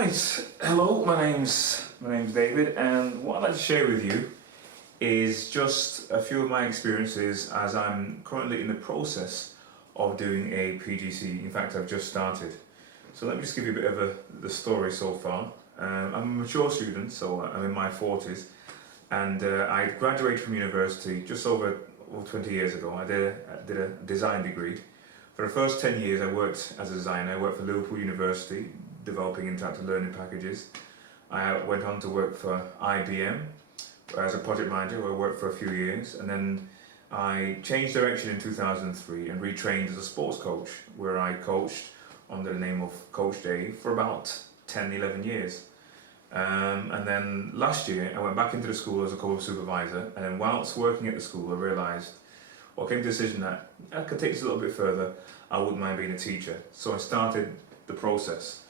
Right, hello, my name's David, and what I'd like to share with you is just a few of my experiences as I'm currently in the process of doing a PGCE. In fact, I've just started. So let me just give you a bit of the story so far. I'm a mature student, so I'm in my 40s, and I graduated from university just over 20 years ago. I did a design degree. For the first 10 years I worked as a designer. I worked for Liburd University, developing interactive learning packages. I went on to work for IBM as a project manager, where I worked for a few years, and then I changed direction in 2003 and retrained as a sports coach, where I coached under the name of Coach Dave for about 10-11 years. And then last year I went back into the school as a cover supervisor, and then whilst working at the school I realised, well, came to the decision that I could take this a little bit further. I wouldn't mind being a teacher. So I started the process.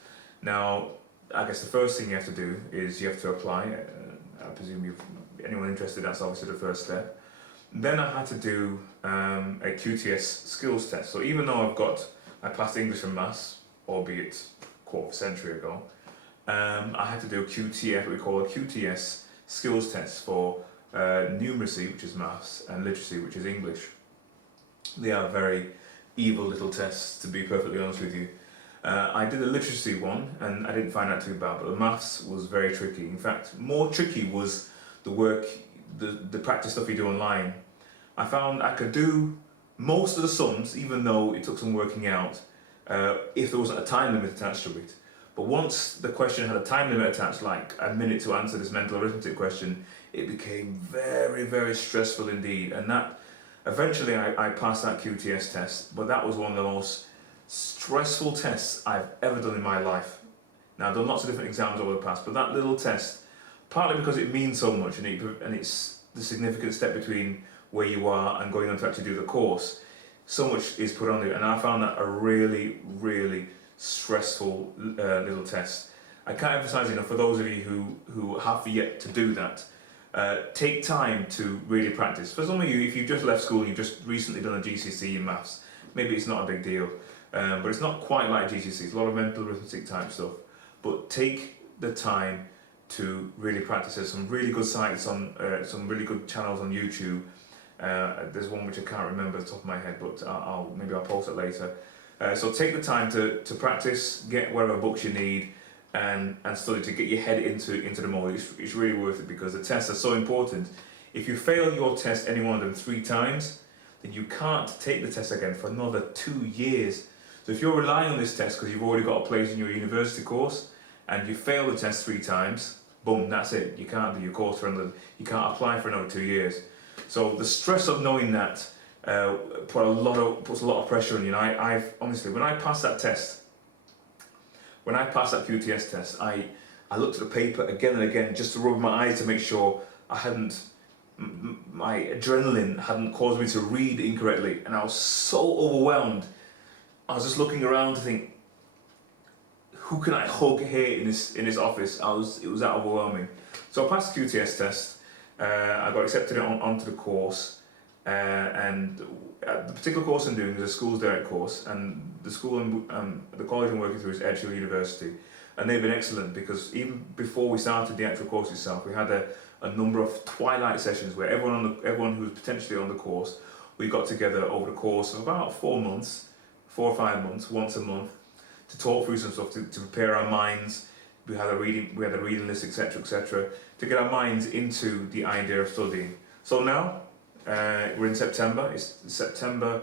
Now, I guess the first thing you have to do is you have to apply. I presume anyone interested, that's obviously the first step. Then I had to do a QTS skills test. So even though I passed English and Maths, albeit a quarter of a century ago, I had to do a QTS, what we call a QTS skills test for numeracy, which is Maths, and literacy, which is English. They are very evil little tests, to be perfectly honest with you. I did the literacy one and I didn't find that too bad, but the maths was very tricky. In fact, more tricky was the work, the practice stuff you do online. I found I could do most of the sums, even though it took some working out, if there wasn't a time limit attached to it. But once the question had a time limit attached, like a minute to answer this mental arithmetic question, it became very, very stressful indeed. And that, eventually I passed that QTS test, but that was one of the most stressful tests I've ever done in my life. Now, I've done lots of different exams over the past, but that little test, partly because it means so much and it's the significant step between where you are and going on to actually do the course, so much is put on it, and I found that a really, really stressful little test. I can't emphasize enough for those of you who have yet to do that, take time to really practice. For some of you, if you've just left school, you've just recently done a GCSE in maths, maybe it's not a big deal. But it's not quite like GCSE, it's a lot of mental arithmetic type stuff. But take the time to really practice. There's some really good sites on, some really good channels on YouTube. There's one which I can't remember off the top of my head, but maybe I'll post it later. So take the time to practice, get whatever books you need, and study to get your head into the mold. It's really worth it because the tests are so important. If you fail your test, any one of them 3 times, then you can't take the test again for another 2 years. So if you're relying on this test because you've already got a place in your university course and you fail the test 3 times, boom, that's it. You can't do your course for another, you can't apply for another 2 years. So the stress of knowing that puts a lot of pressure on you. And I've honestly, when I passed that test, when I passed that QTS test, I looked at the paper again and again just to rub my eyes to make sure my adrenaline hadn't caused me to read incorrectly, and I was so overwhelmed. I was just looking around to think, who can I hug here in this office? It was that overwhelming. So I passed the QTS test. I got accepted onto the course, and the particular course I'm doing is a schools direct course, and the school the college I'm working through is Edgehill University, and they've been excellent because even before we started the actual course itself, we had a number of twilight sessions where everyone who was potentially on the course, we got together over the course of about 4 months. 4 or 5 months, once a month, to talk through some stuff, to prepare our minds. We had a reading list, etc., to get our minds into the idea of studying. So now, we're in September. It's September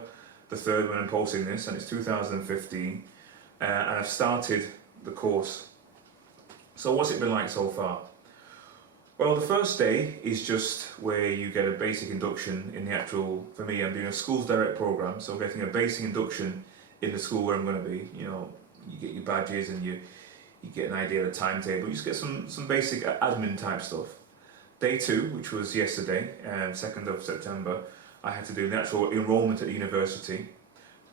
the 3rd when I'm posting this, and it's 2015, and I've started the course. So what's it been like so far? Well, the first day is just where you get a basic induction in the actual, for me, I'm doing a schools direct program, so I'm getting a basic induction in the school where I'm going to be. You know, you get your badges and you get an idea of the timetable. You just get some basic admin type stuff. Day 2, which was yesterday, 2nd of September, I had to do the actual enrolment at the university.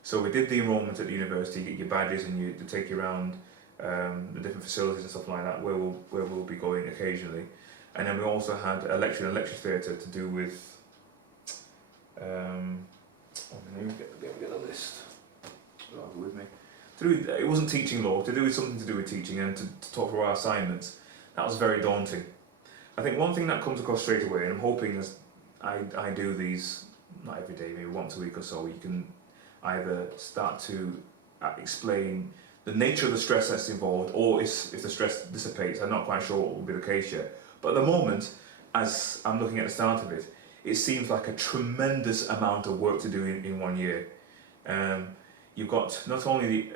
So we did the enrolment at the university, you get your badges and to take you around the different facilities and stuff like that, where we'll be going occasionally. And then we also had a lecture in a lecture theatre to do with, let me get the list. With me. it wasn't teaching law, to do with something to do with teaching and to talk through our assignments. That was very daunting. I think one thing that comes across straight away, and I'm hoping as I do these, not every day, maybe once a week or so, you can either start to explain the nature of the stress that's involved, or if the stress dissipates. I'm not quite sure what will be the case yet. But at the moment, as I'm looking at the start of it, it seems like a tremendous amount of work to do in 1 year. You've got not only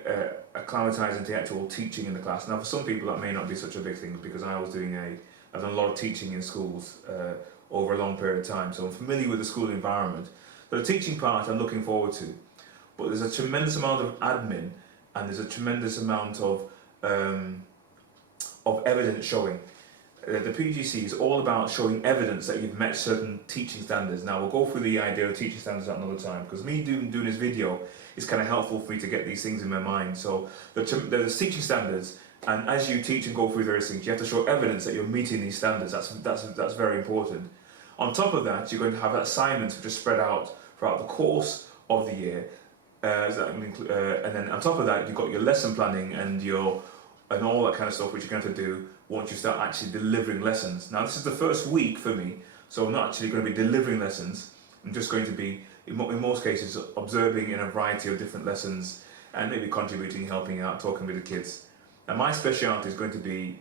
acclimatising to the actual teaching in the class. Now, for some people, that may not be such a big thing, because I've done a lot of teaching in schools over a long period of time, so I'm familiar with the school environment. But the teaching part I'm looking forward to. But there's a tremendous amount of admin, and there's a tremendous amount of evidence showing. The PGCE is all about showing evidence that you've met certain teaching standards. Now, we'll go through the idea of teaching standards at another time, because me doing this video is kind of helpful for me to get these things in my mind. So there's teaching standards, and as you teach and go through various things, you have to show evidence that you're meeting these standards. That's very important. On top of that, you're going to have assignments which are spread out throughout the course of the year, and then on top of that, you've got your lesson planning and all that kind of stuff which you're going to do once you start actually delivering lessons. Now, this is the first week for me, so I'm not actually going to be delivering lessons. I'm just going to be, in most cases, observing in a variety of different lessons and maybe contributing, helping out, talking with the kids. Now, my speciality is going to be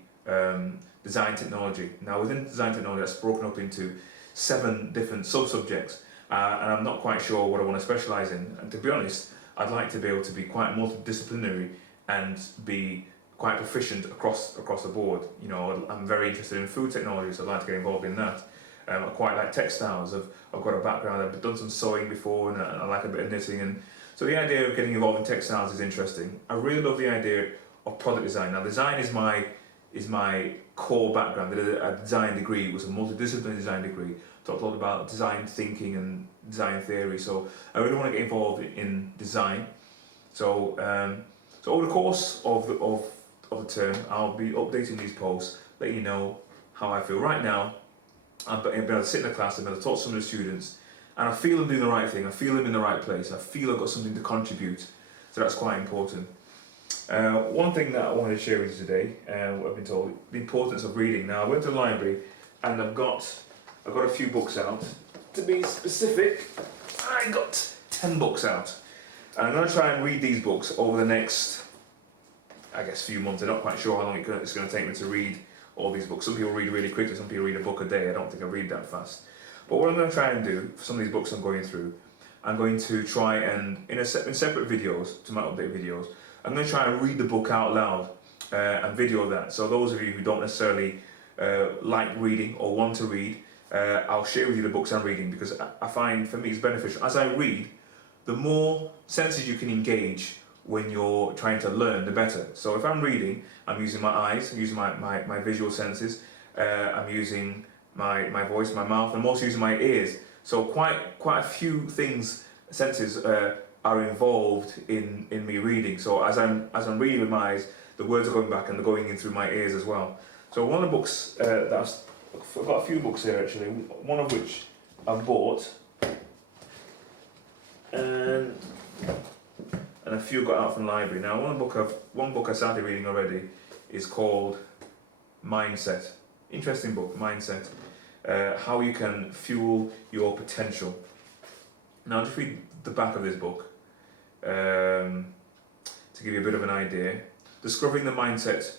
design technology. Now, within design technology, that's broken up into 7 different sub-subjects, and I'm not quite sure what I want to specialise in. And to be honest, I'd like to be able to be quite multidisciplinary and be quite proficient across the board. You know, I'm very interested in food technology, so I'd like to get involved in that. I quite like textiles. I've got a background, I've done some sewing before, and I like a bit of knitting, and so the idea of getting involved in textiles is interesting. I really love the idea of product design. Now, design is my core background. I did a design degree. It was a multidisciplinary design degree. Talked a lot about design thinking and design theory, so I really want to get involved in design. So over the course of the term, I'll be updating these posts, letting you know how I feel. Right now, I'm able to sit in the class, I'm able to talk to some of the students, and I feel I'm doing the right thing, I feel I'm in the right place, I feel I've got something to contribute, so that's quite important. One thing that I wanted to share with you today, what I've been told, the importance of reading. Now, I went to the library, and I've got a few books out. To be specific, I got 10 books out, and I'm going to try and read these books over the next, I guess, few months. I'm not quite sure how long it's going to take me to read all these books. Some people read really quickly, some people read a book a day. I don't think I read that fast. But what I'm going to try and do, for some of these books I'm going through, I'm going to try and, in separate videos, to my update videos, I'm going to try and read the book out loud and video that. So those of you who don't necessarily like reading or want to read, I'll share with you the books I'm reading, because I find, for me, it's beneficial. As I read, the more senses you can engage when you're trying to learn, the better. So if I'm reading, I'm using my eyes, I'm using my visual senses, I'm using my voice, my mouth, I'm also using my ears. So quite a few senses are involved in me reading. So as I'm reading with my eyes, the words are going back and they're going in through my ears as well. So one of the books I've got a few books here actually, one of which I've bought, and a few got out from the library. Now, one book I started reading already is called Mindset. Interesting book, Mindset. How you can fuel your potential. Now, I'll just read the back of this book to give you a bit of an idea. Discovering the mindset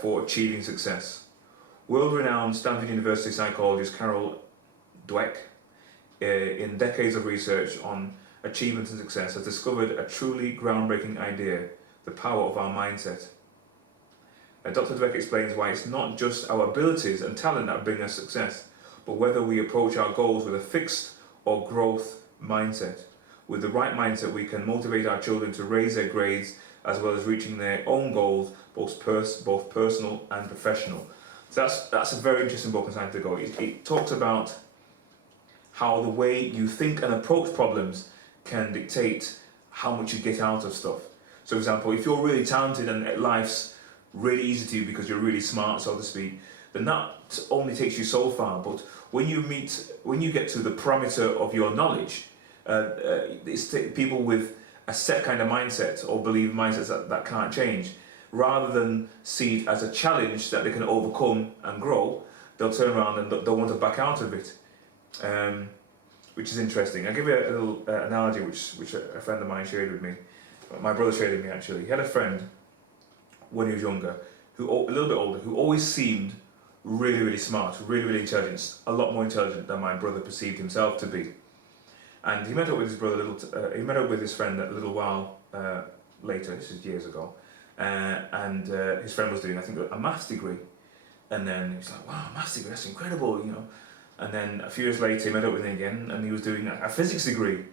for achieving success. World-renowned Stanford University psychologist Carol Dweck, in decades of research on achievement and success, has discovered a truly groundbreaking idea: the power of our mindset. Dr. Dweck explains why it's not just our abilities and talent that bring us success, but whether we approach our goals with a fixed or growth mindset. With the right mindset, we can motivate our children to raise their grades as well as reaching their own goals, both personal and professional. So that's a very interesting book and time to go. It talks about how the way you think and approach problems can dictate how much you get out of stuff. So for example, if you're really talented and life's really easy to you because you're really smart, so to speak, then that only takes you so far. But when you get to the parameter of your knowledge, it's people with a set kind of mindset or believe mindsets that can't change. Rather than see it as a challenge that they can overcome and grow, they'll turn around and they'll want to back out of it, which is interesting. I'll give you a little analogy which a friend of mine shared with me. My brother shared with me actually. He had a friend when he was younger, who a little bit older, who always seemed really, really smart, really, really intelligent, a lot more intelligent than my brother perceived himself to be. And he met up with his brother, he met up with his friend a little while later. This is years ago, and his friend was doing, I think, a maths degree. And then he was like, "Wow, maths degree, that's incredible, you know." And then a few years later, he met up with him again, and he was doing a physics degree.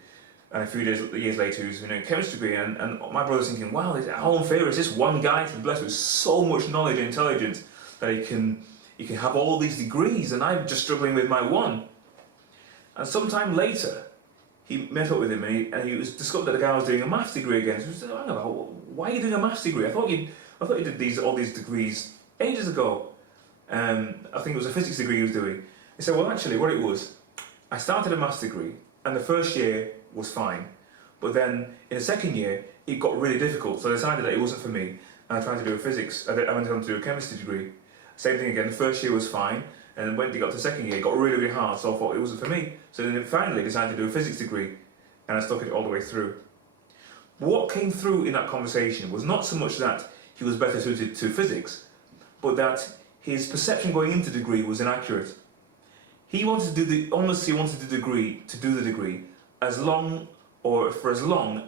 And a few years later, he was doing a chemistry degree. And my brother's thinking, "Wow, how unfair is this one guy to be blessed with so much knowledge and intelligence that he can have all these degrees, and I'm just struggling with my one." And sometime later, he met up with him, and he was discovered that the guy was doing a maths degree again. So he said, "Hang on, why are you doing a maths degree? I thought you did all these degrees ages ago." I think it was a physics degree he was doing. He said, "Well, actually, what it was, I started a maths degree, and the first year was fine, but then in the second year, it got really difficult. So I decided that it wasn't for me, and I tried to do a physics. I went on to do a chemistry degree. Same thing again. The first year was fine, and when it got to the second year, it got really, really hard. So I thought it wasn't for me. So then finally decided to do a physics degree, and I stuck it all the way through." What came through in that conversation was not so much that he was better suited to physics, but that his perception going into the degree was inaccurate. He wanted to do the degree as long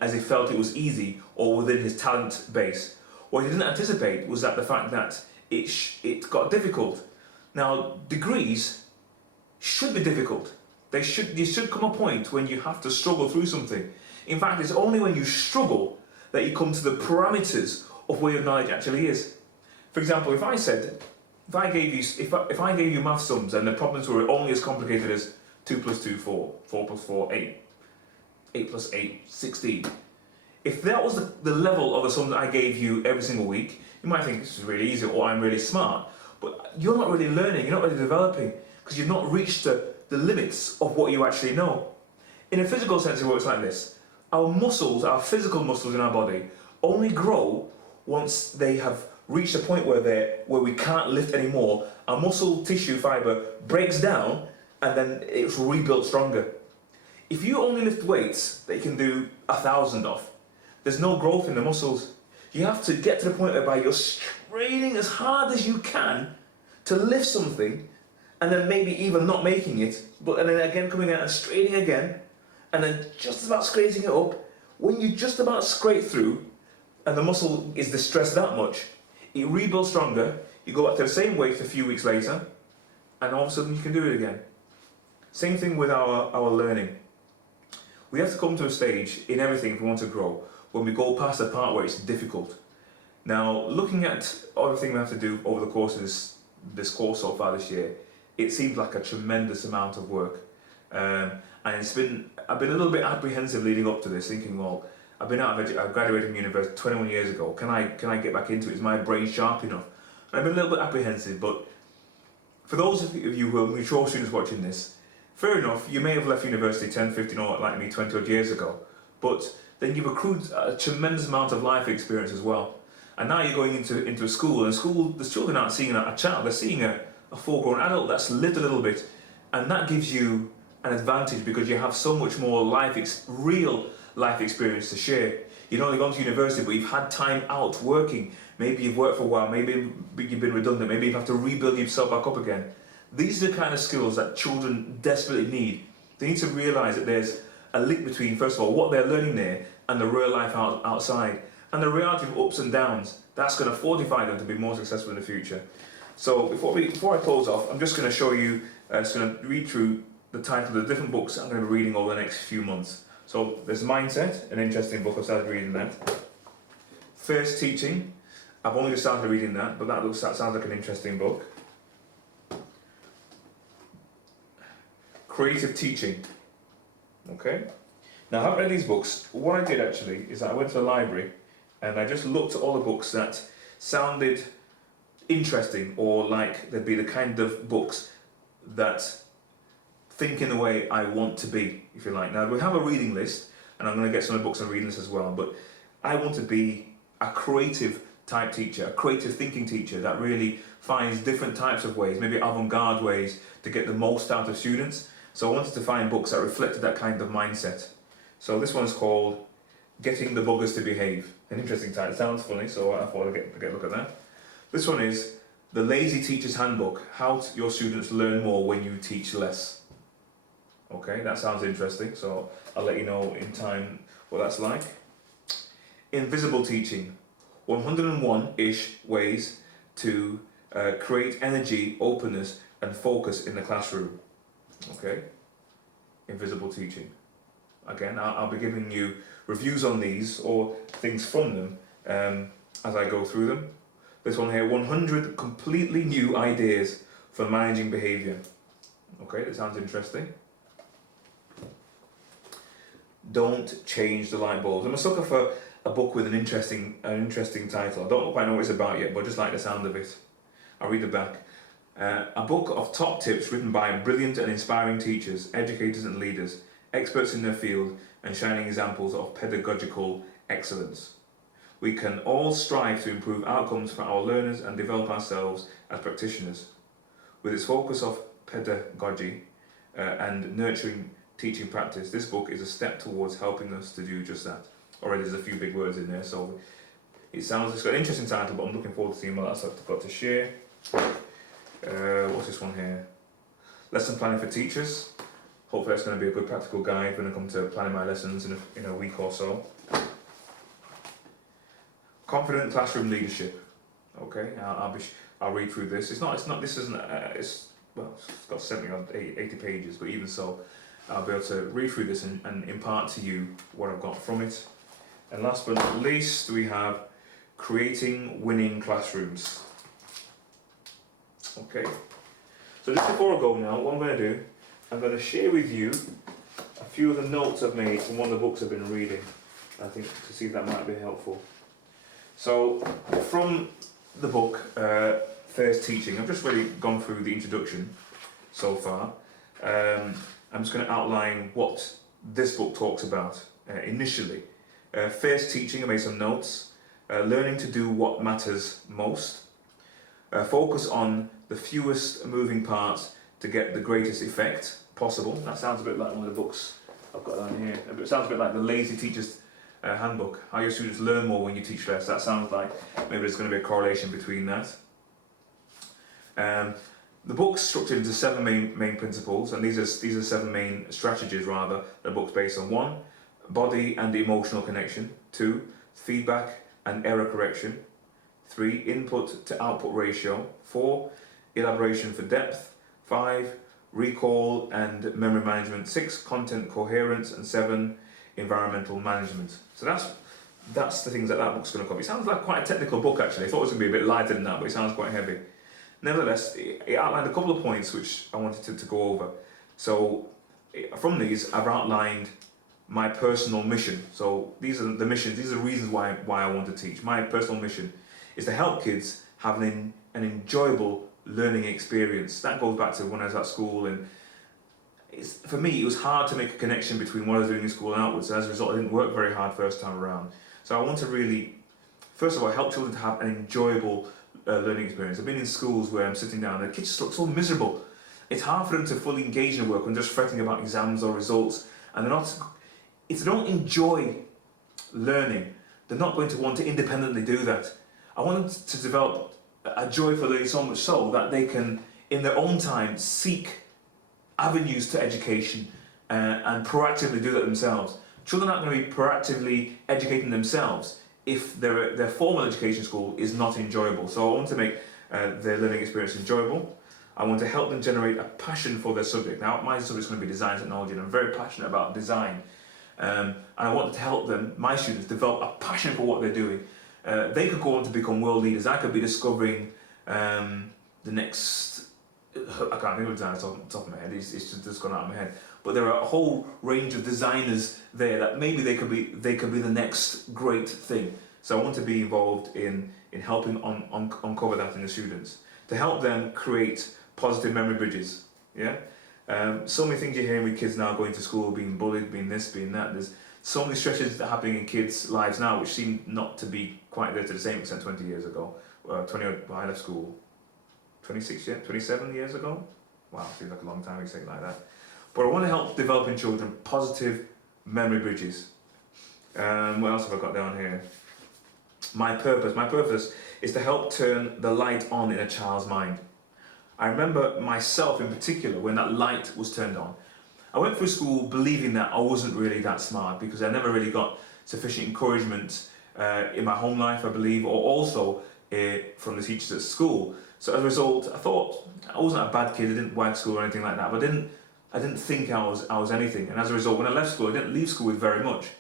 as he felt it was easy or within his talent base. What he didn't anticipate was that the fact that it got difficult. Now, degrees should be difficult. There should come a point when you have to struggle through something. In fact, it's only when you struggle that you come to the parameters of where your knowledge actually is. For example, if I gave you math sums and the problems were only as complicated as 2 plus 2, 4, 4 plus 4, 8, 8 plus 8, 16. If that was the level of the sums that I gave you every single week, you might think this is really easy or I'm really smart, but you're not really learning, you're not really developing, because you've not reached the limits of what you actually know. In a physical sense, it works like this. Our muscles, our physical muscles in our body, only grow once they have reached a point where we can't lift anymore. Our muscle tissue fibre breaks down and then it's rebuilt stronger. If you only lift weights that you can do 1,000 of, there's no growth in the muscles. You have to get to the point whereby you're straining as hard as you can to lift something, and then maybe even not making it, and then again coming out and straining again, and then just about scraping it up. When you just about scrape through, and the muscle is distressed that much, it rebuilds stronger, you go back to the same weight a few weeks later, and all of a sudden you can do it again. Same thing with our learning. We have to come to a stage in everything if we want to grow, when we go past the part where it's difficult. Now, looking at everything we have to do over the course of this course so far this year, it seems like a tremendous amount of work. And I've been a little bit apprehensive leading up to this, thinking, well, I graduated from university 21 years ago. Can I get back into it? Is my brain sharp enough? And I've been a little bit apprehensive, but for those of you who are mature students watching this, fair enough, you may have left university 10, 15, or like me, 20 odd years ago, but then you've accrued a tremendous amount of life experience as well. And now you're going into a school, and the children aren't seeing a child, they're seeing a full-grown adult that's lived a little bit, and that gives you an advantage because you have so much more real life experience to share. You've not only gone to university, but you've had time out working. Maybe you've worked for a while, maybe you've been redundant, maybe you have to rebuild yourself back up again. These are the kind of skills that children desperately need. They need to realise that there's a link between, first of all, what they're learning there and the real life outside. And the reality of ups and downs, that's going to fortify them to be more successful in the future. So before I close off, I'm just going to show you, just going to read through the title of the different books I'm going to be reading over the next few months. So there's Mindset, an interesting book, I've started reading that. First Teaching, I've only just started reading that, but that sounds like an interesting book. Creative Teaching, okay? Now I haven't read these books. What I did actually is I went to the library and I just looked at all the books that sounded interesting, or like they'd be the kind of books that think in the way I want to be, if you like. Now we have a reading list, and I'm going to get some of the books and reading this as well. But I want to be a creative type teacher, a creative thinking teacher that really finds different types of ways, maybe avant-garde ways, to get the most out of students. So I wanted to find books that reflected that kind of mindset. So this one's called Getting the Buggers to Behave. An interesting title. It sounds funny, so I thought I'd get a look at that. This one is The Lazy Teacher's Handbook, How Your Students Learn More When You Teach Less. Okay, that sounds interesting, so I'll let you know in time what that's like. Invisible Teaching, 101-ish ways to create energy, openness and focus in the classroom. Okay, Invisible Teaching. Again, I'll be giving you reviews on these or things from them as I go through them. This one here, 100 completely new ideas for managing behaviour. Okay, that sounds interesting. Don't Change the Light Bulbs. I'm a sucker for a book with an interesting title. I don't quite know what it's about yet, but I just like the sound of it. I'll read the back. A book of top tips written by brilliant and inspiring teachers, educators and leaders, experts in their field and shining examples of pedagogical excellence. We can all strive to improve outcomes for our learners and develop ourselves as practitioners. With its focus of pedagogy and nurturing teaching practice, this book is a step towards helping us to do just that. Already there's a few big words in there, so it's got an interesting title, but I'm looking forward to seeing what that's got to share. What's this one here? Lesson Planning for Teachers. Hopefully that's going to be a good practical guide when I come to planning my lessons in a week or so. Confident Classroom Leadership. Okay, I'll read through this. It's got 70 or 80 pages, but even so, I'll be able to read through this and impart to you what I've got from it. And last but not least, we have Creating Winning Classrooms. Okay, so just before I go now, what I'm going to do, I'm going to share with you a few of the notes I've made from one of the books I've been reading, I think, to see if that might be helpful. So, from the book, First Teaching, I've just really gone through the introduction so far. I'm just going to outline what this book talks about initially. First Teaching, I made some notes. Learning to do what matters most. Focus on the fewest moving parts to get the greatest effect possible. That sounds a bit like one of the books I've got down here. It sounds a bit like The Lazy Teacher's Handbook, How Your Students Learn More When You Teach Less. That sounds like maybe there's going to be a correlation between that. The book's structured into 7 main principles, and these are 7 main strategies rather. The book's based on 1, body and emotional connection. 2, feedback and error correction. 3, input to output ratio. 4, elaboration for depth. 5, recall and memory management. 6, content coherence. And 7, environmental management. So that's the things that book's going to cover. It sounds like quite a technical book actually. I thought it was going to be a bit lighter than that, but it sounds quite heavy. Nevertheless, it outlined a couple of points which I wanted to go over. So from these, I've outlined my personal mission. So these are the missions, these are the reasons why I want to teach. My personal mission is to help kids have an enjoyable learning experience. That goes back to when I was at school, and for me it was hard to make a connection between what I was doing in school and outwards. So as a result, I didn't work very hard first time around. So I want to really, first of all, help children to have an enjoyable learning experience. I've been in schools where I'm sitting down and the kids just look so miserable. It's hard for them to fully engage in the work when just fretting about exams or results, and if they don't enjoy learning, they're not going to want to independently do that. I want them to develop a joy for learning so much so that they can, in their own time, seek avenues to education and proactively do that themselves. Children aren't going to be proactively educating themselves if their formal education school is not enjoyable. So I want to make their learning experience enjoyable. I want to help them generate a passion for their subject. Now, my subject is going to be design technology, and I'm very passionate about design. And I want to help them, my students, develop a passion for what they're doing. They could go on to become world leaders. I could be discovering the next, I can't think of design off the top of my head, it's just gone out of my head. But there are a whole range of designers there that maybe they could be the next great thing. So I want to be involved in helping uncover that in the students, to help them create positive memory bridges. Yeah, so many things you're hearing with kids now going to school, being bullied, being this, being that. so many stretches that are happening in kids' lives now, which seem not to be quite there to the same extent 20 years ago. 20 when I left school, 26 years, 27 years ago. Wow, seems like a long time to say it like that. But I want to help develop in children positive memory bridges. What else have I got down here? My purpose is to help turn the light on in a child's mind. I remember myself in particular when that light was turned on. I went through school believing that I wasn't really that smart because I never really got sufficient encouragement in my home life, I believe, or also from the teachers at school. So as a result, I thought I wasn't a bad kid. I didn't wag school or anything like that, but I didn't think I was anything. And as a result, when I left school, I didn't leave school with very much.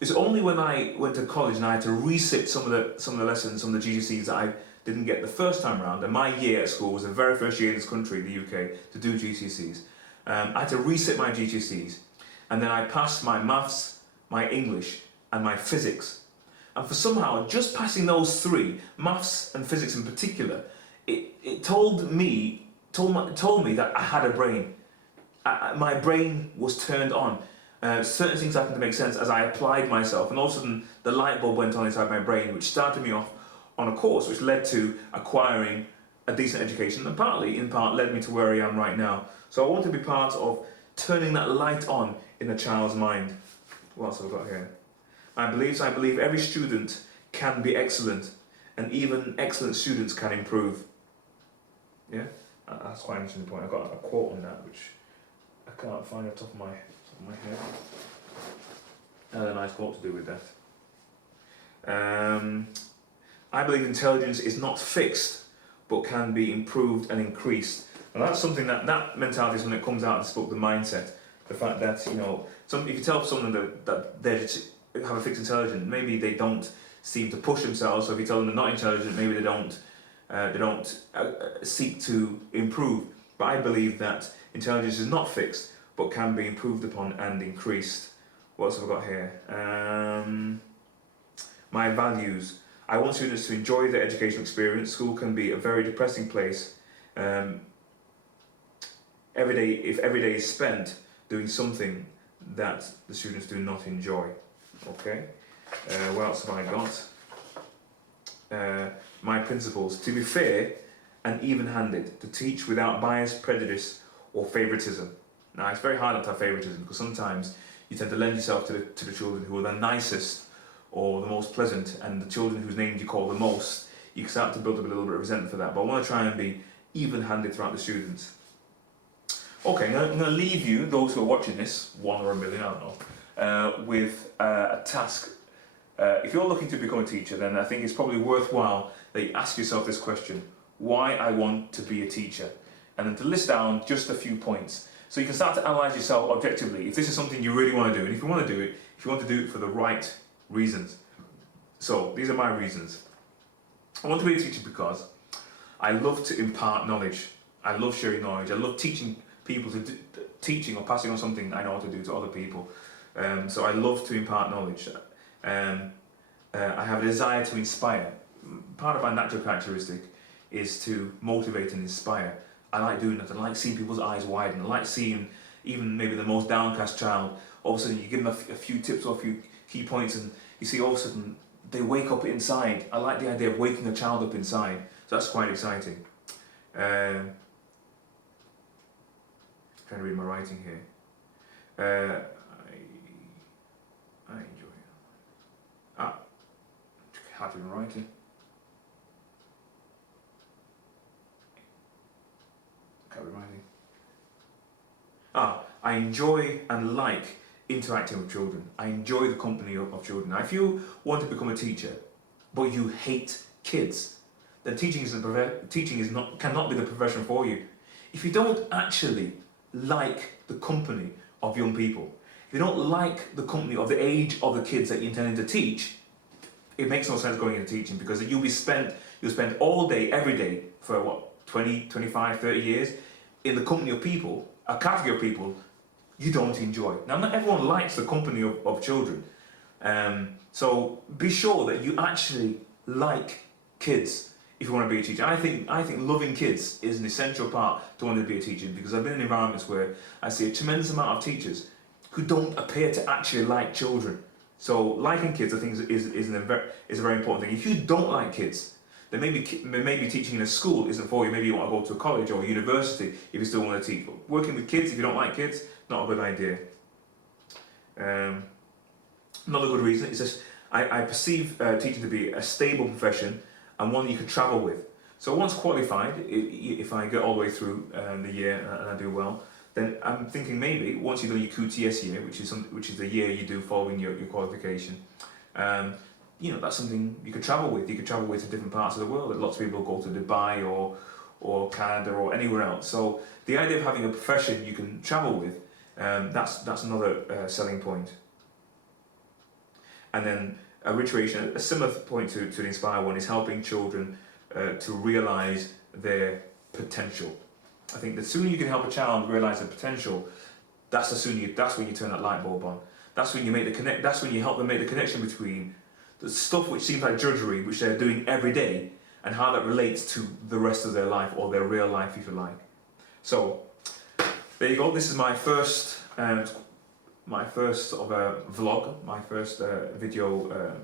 It's only when I went to college and I had to resit some of the lessons, some of the GCSEs that I didn't get the first time around. And my year at school was the very first year in this country, the UK, to do GCSEs. I had to resit my GCSEs, and then I passed my maths, my English, and my physics. And for somehow, just passing those three, maths and physics in particular, it told me that I had a brain. My brain was turned on. Certain things happened to make sense as I applied myself, and all of a sudden the light bulb went on inside my brain, which started me off on a course which led to acquiring a decent education, and in part led me to where I am right now. So I want to be part of turning that light on in a child's mind. What else have I got here? I believe every student can be excellent, and even excellent students can improve. Yeah, that's quite an interesting point. I've got a quote on that which I can't find off the top of my head. A nice quote to do with that. I believe intelligence is not fixed, but can be improved and increased. And that's something that mentality is when it comes out of this book, the mindset. The fact that, if you tell someone that they have a fixed intelligence, maybe they don't seem to push themselves. So if you tell them they're not intelligent, maybe they don't seek to improve. But I believe that intelligence is not fixed, but can be improved upon and increased. What else have I got here? My values. I want students to enjoy their educational experience. School can be a very depressing place. If every day is spent doing something that the students do not enjoy. Okay. What else have I got? My principles: to be fair and even-handed, to teach without bias, prejudice, or favouritism. Now, it's very hard not to have favouritism because sometimes you tend to lend yourself to the children who are the nicest or the most pleasant, and the children whose names you call the most, you can start to build up a little bit of resentment for that. But I want to try and be even-handed throughout the students. Okay, I'm going to leave you, those who are watching this, 1 or a million, I don't know, with a task. If you're looking to become a teacher, then I think it's probably worthwhile that you ask yourself this question: why I want to be a teacher? And then to list down just a few points. So you can start to analyse yourself objectively, if this is something you really want to do, and if you want to do it, if you want to do it for the right reasons. So these are my reasons. I want to be a teacher because I love to impart knowledge. I love sharing knowledge. I love teaching people teaching or passing on something I know how to do to other people. So I love to impart knowledge. I have a desire to inspire. Part of my natural characteristic is to motivate and inspire. I like doing that. I like seeing people's eyes widen. I like seeing even maybe the most downcast child, all of a sudden you give them a few tips or a few key points, and you see all of a sudden they wake up inside. I like the idea of waking a child up inside. So that's quite exciting. Trying to read my writing here. I enjoy it. Hard to even write it. Can't read writing. I enjoy and like interacting with children. I enjoy the company of children. Now, if you want to become a teacher, but you hate kids, then teaching cannot be the profession for you. If you don't actually like the company of young people, if you don't like the company of the age of the kids that you're intending to teach, it makes no sense going into teaching, because you'll spend all day, every day, for what, 20, 25, 30 years in the company of people, a category of people you don't enjoy. Now, not everyone likes the company of children. So be sure that you actually like kids if you want to be a teacher. I think loving kids is an essential part to wanting to be a teacher, because I've been in environments where I see a tremendous amount of teachers who don't appear to actually like children. So liking kids, I think, is a very important thing. If you don't like kids, then maybe teaching in a school isn't for you. Maybe you want to go to a college or a university if you still want to teach. But working with kids, if you don't like kids, not a good idea. Another good reason is just I perceive teaching to be a stable profession and one you can travel with. So once qualified, if I get all the way through the year and I do well, then I'm thinking maybe once you've done your QTS year, which is the year you do following your qualification, that's something you could travel with. You could travel with to different parts of the world. Lots of people go to Dubai or Canada or anywhere else. So the idea of having a profession you can travel with, that's another selling point. And then a similar point to the Inspire one is helping children to realise their potential. I think the sooner you can help a child realise their potential, that's when you turn that light bulb on. That's when you That's when you help them make the connection between the stuff which seems like drudgery, which they're doing every day, and how that relates to the rest of their life, or their real life, if you like. So there you go. This is my first sort of vlog, my first video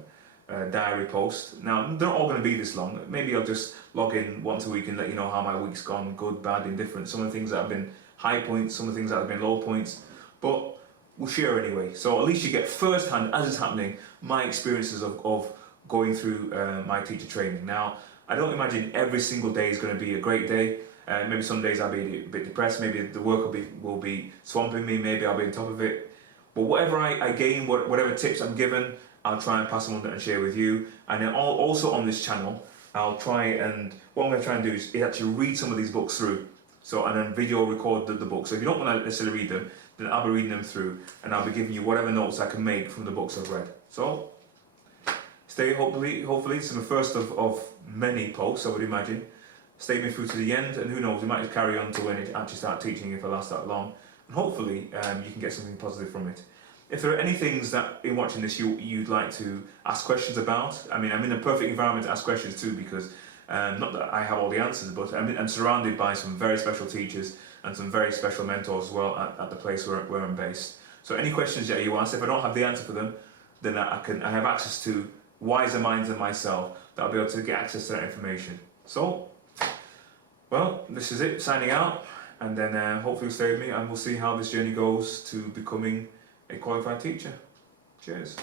diary post. Now, they're not all going to be this long. Maybe I'll just log in once a week and let you know how my week's gone, good, bad, indifferent. Some of the things that have been high points, some of the things that have been low points, but we'll share anyway. So at least you get firsthand, as it's happening, my experiences of going through my teacher training. Now, I don't imagine every single day is going to be a great day. Maybe some days I'll be a bit depressed, maybe the work will be swamping me, maybe I'll be on top of it. But whatever I gain, whatever tips I'm given, I'll try and pass them on and share with you. And then also on this channel, what I'm going to try and do is actually read some of these books through. So, and then video record the book. So if you don't want to necessarily read them, then I'll be reading them through, and I'll be giving you whatever notes I can make from the books I've read. So, hopefully, this is the first of many posts, I would imagine. Stay me through to the end, and who knows, we might just carry on to when I actually start teaching if I last that long. And hopefully, you can get something positive from it. If there are any things that in watching this you'd like to ask questions about, I mean, I'm in a perfect environment to ask questions too, because not that I have all the answers, but I'm surrounded by some very special teachers and some very special mentors as well at the place where I'm based. So any questions that you ask, if I don't have the answer for them, then I have access to wiser minds than myself that will be able to get access to that information. So, well, this is it, signing out, and then hopefully you'll stay with me and we'll see how this journey goes to becoming a qualified teacher. Cheers.